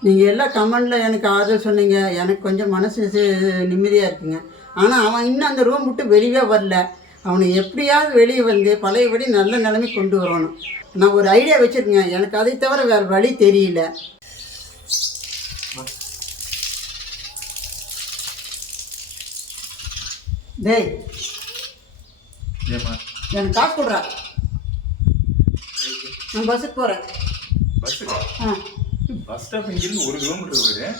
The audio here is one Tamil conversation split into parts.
நீங்கள் எல்லாம் கமெண்டில் எனக்கு ஆதரவு சொன்னீங்க. எனக்கு கொஞ்சம் மனசு நிம்மதியாக இருக்குங்க. ஆனால் அவன் இன்னும் அந்த ரூம் விட்டு வெளியே வரல. அவனை எப்படியாவது வெளியே வந்து பழையபடி நல்ல நிலைமை கொண்டு வரணும். நான் ஒரு ஐடியா வச்சுருக்கேன். எனக்கு அதை தவிர வேறு வழி தெரியல. டேய். எனக்கு காசு கொடுறா. நான் பஸ்ஸுக்கு? போகிறேன் ஆ. பஸ் ஸ்டாப் இங்கிருந்து ஒரு கிலோமீட்டர் ஏய்,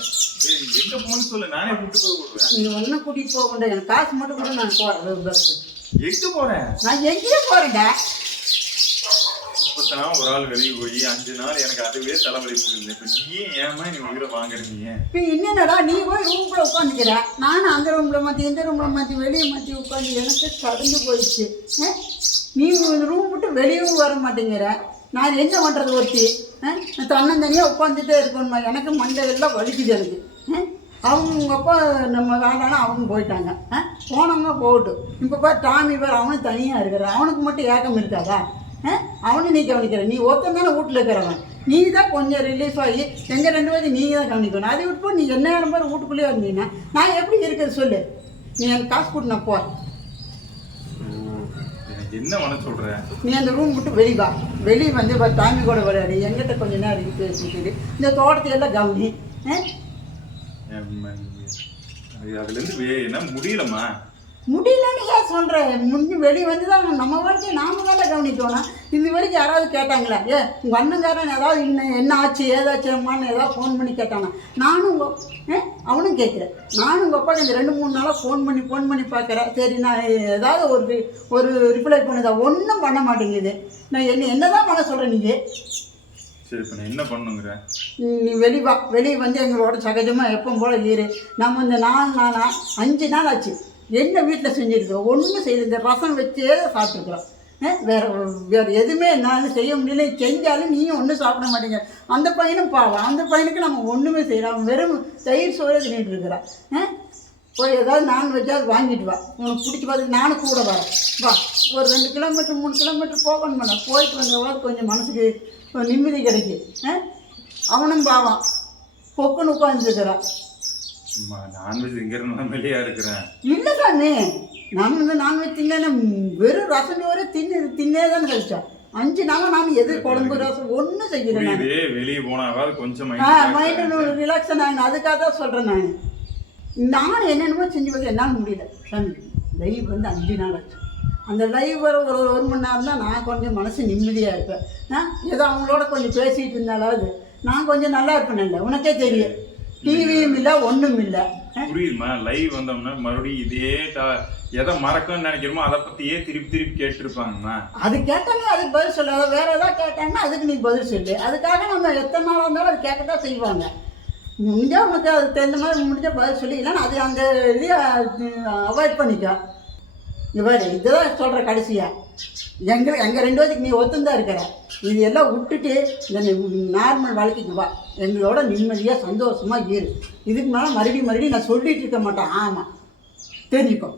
எங்க போகணும்னு சொல்லு நானே கூட்டு போய் விடுறேன். நீ ஒன்றும் கூட்டிகிட்டு போக வேண்டாம். எனக்கு காசு மட்டும் கூட நான் போகிறேன் பஸ்ஸு எங்க போறேன்? நான் எங்கேயே போகிறேன்டா இப்பதான் ஒரு ஆள் வெளியே போய் அஞ்சு நாள் எனக்கு அதுவே தலைவலி போகுது இப்ப நீயே ஏமா நீ உயிரை வாங்குறீங்க? இப்போ என்னடா நீ போய் ரூம்குள்ள உட்காந்துக்கிற? நானும் அந்த ரூமில் மாற்றி இந்த ரூமில் மாற்றி வெளியே மாற்றி உட்காந்து எனக்கு கடந்து போயிடுச்சு? நீ ரூம் விட்டு வெளியவும் வர மாட்டேங்கிற. நான் என்ன பண்ணுறது ஒருத்தி? நான் தன்னந்தனியாக உட்காந்துட்டே இருக்கணுமா? எனக்கு மண்டையெல்லாம் வலிக்குது எனக்கு. அவங்க உங்கள் அப்பா நம்ம வேண்டாம்னா அவங்க போயிட்டாங்க. ஆ? போனவங்க போகட்டும். இப்போ பார் டாமி பேர் அவனும் தனியாக இருக்கிறான். அவனுக்கு மட்டும் ஏக்கம் இருக்காதா? ஆ? நீ கவனிக்கிற. நீ ஒருத்தன் தானே வீட்டில் இருக்கிறவன். நீ தான் கொஞ்சம் ரிலீஃப் ஆகி எங்கள் ரெண்டு பேரும் நீங்கள் தான் கவனிக்கணும். அதை விட்டு நீ என்ன நேரம் பாரு வீட்டுக்குள்ளேயே வந்தீங்கன்னா நான் எப்படி இருக்கிறது சொல்லு? நீ எனக்கு காசு போட்டு நான் போகிறேன் என்ன பண்ண சொல்ற? நீ அந்த ரூம் விட்டு வெளியே வா. வெளியே வந்து தாமி கூட விளையாடு. எங்கிட்ட கொஞ்ச நேரம் இருக்கு பேசிக்கிட்டு இந்த தோட்டத்தை எல்லாம் கவனி அதுல இருந்து என்ன முடியலம்மா. முடியலன்னு ஏன் சொல்கிறேன் முடிஞ்சு வெளியே வந்து தான் நம்ம வாழ்க்கையை நாம தானே கவனிக்கணும் இது வரைக்கும் யாராவது கேட்டாங்களா? ஏ உங்கள் அண்ணங்காரன் ஏதாவது இன்னும் என்ன ஆச்சு ஏதாச்சும்மான்னு ஏதாவது ஃபோன் பண்ணி கேட்டானா? நானும் உங்கள் அவனும் கேட்குறேன் நானும் உங்கள் அப்பாவுக்கு இந்த ரெண்டு மூணு நாளாக ஃபோன் பண்ணி ஃபோன் பண்ணி பார்க்குறேன் சரி நான் ஏதாவது ஒரு ஒரு ரிப்ளை பண்ணுதா? ஒன்றும் பண்ண மாட்டேங்குது. நான் என்ன என்ன தான் பண்ண சொல்கிறேன் நீங்கள் சரி இப்ப என்ன பண்ணுங்கிற? நீ வெளி வா. வெளியே வந்து எங்களோட சகஜமாக எப்பவும் போல இரு. நம்ம இந்த நாலு நாளா அஞ்சு நாள் ஆச்சு. என்ன வீட்டில் செஞ்சுருக்கோம் ஒன்றும் செய்யுங்க ரசம் வச்சே சாப்பிட்டுருக்குறோம். வேறு வேற எதுவுமே என்னால் செய்ய முடியல. செஞ்சாலும் நீயும் ஒன்றும் சாப்பிட மாட்டேங்க அந்த பையனும் பாவம். அந்த பையனுக்கு நம்ம ஒன்றுமே செய்யலாம் வெறும் தயிர் சோறு தின்னுட்டு இருக்கிறான். ஆ? போய் ஏதாவது நான்வெஜ்ஜாவது வாங்கிட்டு வா. உனக்கு பிடிச்சி பார்த்து நானும் கூட வரேன். வா ஒரு ரெண்டு கிலோமீட்டர் மூணு கிலோமீட்டர் போகணும் போயிட்டு வந்தவாறு கொஞ்சம் மனசுக்கு நிம்மதி கிடைக்கும் ஆ? அவனும் பாவம். பொக்குன்னு உட்காந்துருக்கிறான் நான்வெஜ் இங்க இருந்து நான் வெளியா இருக்கிறேன். இல்லை தானே நம்ம வந்து நான்வெஜ் தின்னு வெறும் ரசம் வரை தின்னு தின்னே தானே கழிச்சோம் அஞ்சு நாளாக நான் எது குழம்பு ரசம் ஒன்றும் செய்யலை நான். வெளியே போனாவது கொஞ்சம் மைண்ட் ரிலாக்ஸன் அதுக்காக தான் சொல்கிறேன் நான். நான் என்னென்னமோ செஞ்சு பார்த்து என்னால் முடியல. சாமி லைவ் வந்து அஞ்சு நாள் ஆச்சு. அந்த லைவ் வர ஒரு ஒரு மணி நேரம் தான் நான் கொஞ்சம் மனசு நிம்மதியாக இருப்பேன். ஏதோ அவங்களோட கொஞ்சம் பேசிகிட்டு இருந்தாலாவது நான் கொஞ்சம் நல்லா இருப்பேன்ல உனக்கே தெரியும். டிவியும் இல்லை ஒன்றும் இல்லை. புரியுதுமா? லைவ் வந்தோம்னா மறுபடியும் இதே எதை மறக்கணும்னு நினைக்கிறோமோ அதை பத்தியே திருப்பி திருப்பி கேட்டிருப்பாங்கம்மா. அது கேட்டாங்க அதுக்கு பதில் சொல்லாத வேற ஏதாவது கேட்டாங்கன்னா அதுக்கு நீ பதில் சொல்லு. அதுக்காக நம்ம எத்தனை நாளாக இருந்தாலும் அது கேட்க தான் செய்வாங்க. முடிஞ்சா உனக்கு அதுக்கு தகுந்த மாதிரி முடிஞ்சா பதில் சொல்லி. இல்லைன்னா அது அந்த இதையே அவாய்ட் பண்ணிக்கோ. இவர் இதுதான் சொல்கிற கடைசியா. எங்களுக்கு எங்கள் ரெண்டு பேத்துக்கு நீ ஒத்துந்தான் இருக்கிற. இது எல்லாம் விட்டுட்டு இந்த நார்மல் வாழ்க்கைக்கு வா. எங்களோட நிம்மதியாக சந்தோஷமாக இரு. இதுக்கு மேலே மறுபடியும் மறுபடியும் நான் சொல்லிகிட்டு இருக்க மாட்டேன். ஆமாம் தெரிஞ்சுக்கோ.